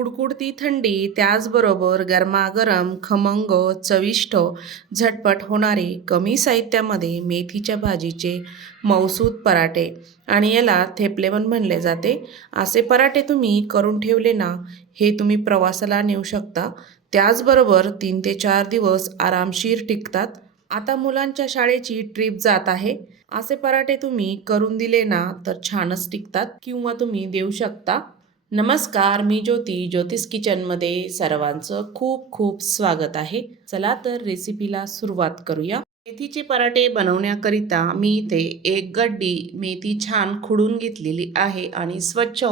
कुडकुडती थंडी त्याचबरोबर गरमागरम खमंग चविष्ट झटपट होणारे कमी साहित्यामध्ये मेथीच्या भाजीचे मौसूद पराठे. आणि याला थेपले पण म्हणले जाते. असे पराठे तुम्ही करून ठेवले ना हे तुम्ही प्रवासाला नेऊ शकता. त्याचबरोबर तीन ते चार दिवस आरामशीर टिकतात. आता मुलांच्या शाळेची ट्रिप जात आहे. असे पराठे तुम्ही करून दिले ना तर छानच टिकतात किंवा तुम्ही देऊ शकता. नमस्कार मी ज्योती. ज्योतिष किचनमध्ये सर्वांचं खूप खूप स्वागत आहे. चला तर रेसिपीला सुरुवात करूया. मेथीचे पराठे बनवण्याकरिता मी इथे एक गड्डी मेथी छान खुडून घेतलेली आहे आणि स्वच्छ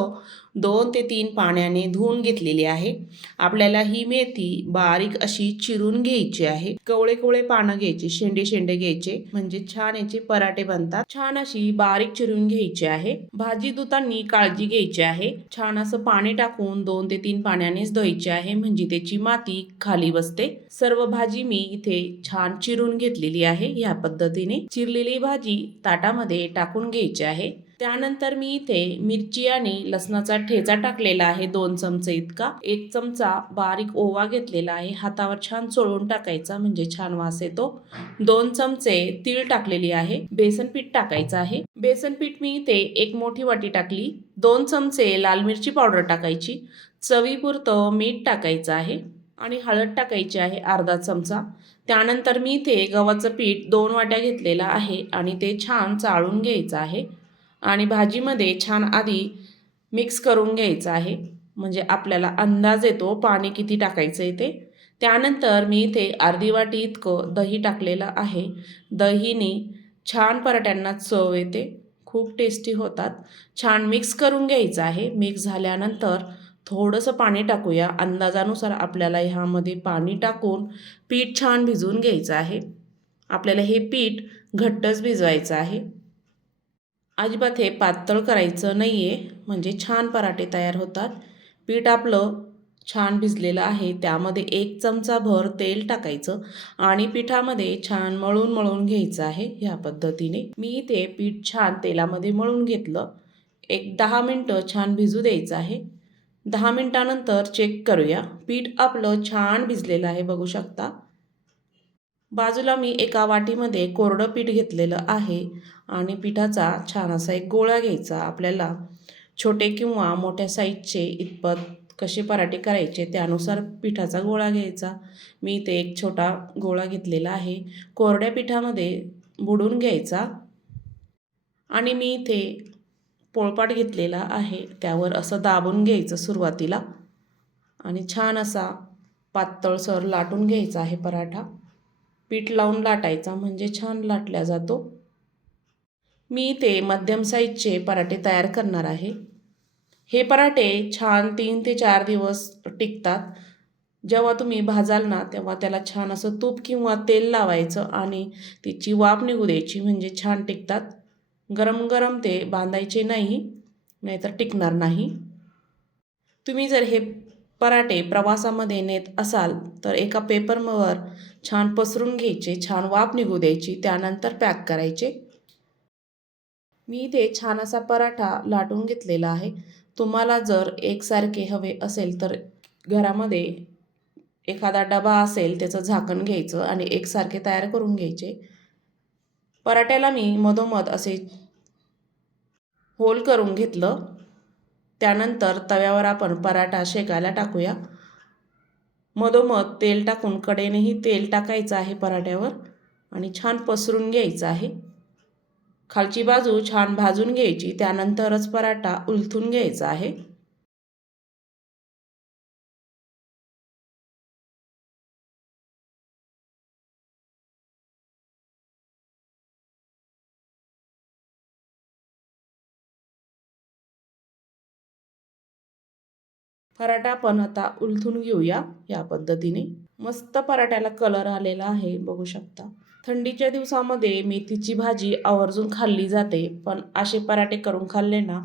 दोन ते तीन पाण्याने धुवून घेतलेली आहे. आपल्याला ही मेथी बारीक अशी चिरून घ्यायची आहे. कवळे कवळे पानं घ्यायचे शेंडे शेंडे घ्यायचे म्हणजे छान याचे पराठे बनतात. छान अशी बारीक चिरून घ्यायची आहे. भाजी धुताना काळजी घ्यायची आहे. छान असं पाणी टाकून दोन ते तीन पाण्यानेच धुवायची आहे म्हणजे त्याची माती खाली बसते. सर्व भाजी मी इथे छान चिरून घेतलेली आहे. या पद्धतीने चिरलेली भाजी ताटामध्ये टाकून घ्यायची आहे. त्यानंतर मी इथे मिरची आणि लसणाचा ठेचा टाकलेला आहे. दोन चमचे इतका. एक चमचा बारीक ओवा घेतलेला आहे. हातावर छान चोळून टाकायचा म्हणजे छान वास येतो. दोन चमचे तीळ टाकलेली आहे. बेसन पीठ टाकायचं आहे. बेसन पीठ मी इथे एक मोठी वाटी टाकली. दोन चमचे लाल मिरची पावडर टाकायची. चवीपुरतं मीठ टाकायचं आहे. आणि हळद टाकायची आहे अर्धा चमचा. त्यानंतर मी इथे गव्हाचं पीठ दोन वाट्या घेतलेलं आहे आणि ते छान चाळून घ्यायचं आहे. आणि भाजीमध्ये छान आधी मिक्स करून घ्यायचं आहे. म्हणजे आपल्याला अंदाज येतो पाणी किती टाकायचं आहे ते. त्यानंतर मी इथे अर्धी वाटी इतकं दही टाकलेलं आहे. दहीने छान पराठ्यांना चव येते. खूप टेस्टी होतात. छान मिक्स करून घ्यायचं आहे. मिक्स झाल्यानंतर थोडंसं पाणी टाकूया. अंदाजानुसार आपल्याला ह्यामध्ये पाणी टाकून पीठ छान भिजवून घ्यायचं आहे. आपल्याला हे पीठ घट्टच भिजवायचं आहे. अजिबात हे पातळ करायचं नाही आहे म्हणजे छान पराठे तयार होतात. पीठ आपलं छान भिजलेलं आहे. त्यामध्ये एक चमचा भर तेल टाकायचं आणि पिठामध्ये छान मळून मळून घ्यायचं आहे ह्या पद्धतीने. मी ते पीठ छान तेलामध्ये मळून घेतलं. एक दहा मिनटं छान भिजू द्यायचं आहे. दहा मिनटानंतर चेक करूया. पीठ आपलं छान भिजलेलं आहे बघू शकता. बाजूला मी एका वाटीमध्ये कोरडं पीठ घेतलेलं आहे आणि पिठाचा छान असा एक गोळा घ्यायचा. आपल्याला छोटे किंवा मोठ्या साईजचे इतपत कसे पराठे करायचे त्यानुसार पिठाचा गोळा घ्यायचा. मी इथे एक छोटा गोळा घेतलेला आहे. कोरड्या पिठामध्ये बुडून घ्यायचा. आणि मी इथे पोळपाट घेतलेला आहे. त्यावर असं दाबून घ्यायचं सुरुवातीला. आणि छान असा पातळसर लाटून घ्यायचा आहे पराठा. पीठ लावून लाटायचा म्हणजे छान लाटला जातो. मी ते मध्यम साईजचे पराठे तयार करणार आहे. हे पराठे छान तीन ते चार दिवस टिकतात. जेव्हा तुम्ही भाजाल ना तेव्हा त्याला छान असं तूप किंवा तेल लावायचं आणि तिची वाफ निघू द्यायची म्हणजे छान टिकतात. गरम गरम ते बांधायचे नाही नाहीतर टिकणार नाही. तुम्ही जर हे पराठे प्रवासामध्ये नेत असाल तर एका पेपरवर छान पसरून घ्यायचे छान वाफ निघू द्यायची त्यानंतर पॅक करायचे. मी इथे छान असा पराठा लाटून घेतलेला आहे. तुम्हाला जर एकसारखे हवे असेल तर घरामध्ये एखादा डबा असेल त्याचं झाकण घ्यायचं आणि एकसारखे तयार करून घ्यायचे. पराठ्याला मी मधोमध असे होल करून घेतलं. त्यानंतर तव्यावर आपण पराठा शेकायला टाकूया. मधोमध तेल टाकून कडेनेही तेल टाकायचं आहे पराठ्यावर आणि छान पसरून घ्यायचं आहे. खालची बाजू छान भाजून घ्यायची त्यानंतरच पराठा उलथून घ्यायचा आहे. पराठा पण आता उलथून घेऊया या पद्धतीने. मस्त पराठ्याला कलर आलेला आहे बघू शकता. थंडीच्या दिवसामध्ये मेथीची भाजी आवर्जून खाल्ली जाते पण असे पराठे करून खाल्ले ना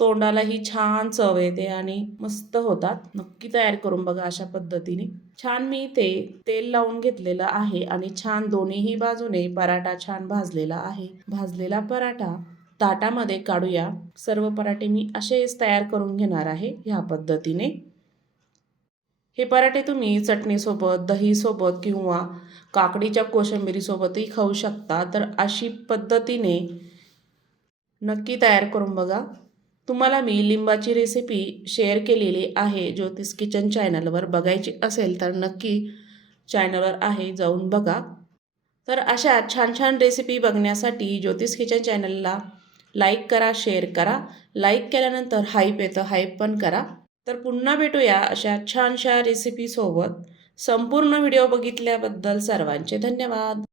तोंडालाही छान चव येते आणि मस्त होतात. नक्की तयार करून बघा अशा पद्धतीने. छान मी ते तेल लावून घेतलेलं आहे आणि छान दोन्हीही बाजूने पराठा छान भाजलेला आहे. भाजलेला पराठा ताटामध्ये काढूया. सर्व पराठे मी असेच तयार करून घेणार आहे ह्या पद्धतीने. हे पराठे तुम्ही चटणीसोबत दहीसोबत किंवा काकडीच्या कोशिंबिरीसोबतही खाऊ शकता. तर अशी पद्धतीने नक्की तयार करून बघा. तुम्हाला मी लिंबाची रेसिपी शेअर केलेली आहे. ज्योतिष किचन चॅनलवर बघायची असेल तर नक्की चॅनलवर आहे जाऊन बघा. तर अशा छान छान रेसिपी बघण्यासाठी ज्योतिष किचन चॅनलला लाईक करा शेअर करा. लाईक केल्यानंतर हाईप येतं हाईप पण करा. तर पुन्हा भेटूया अशा छानशा रेसिपीसोबत संपूर्ण व्हिडिओ बघितल्याबद्दल सर्वांचे धन्यवाद.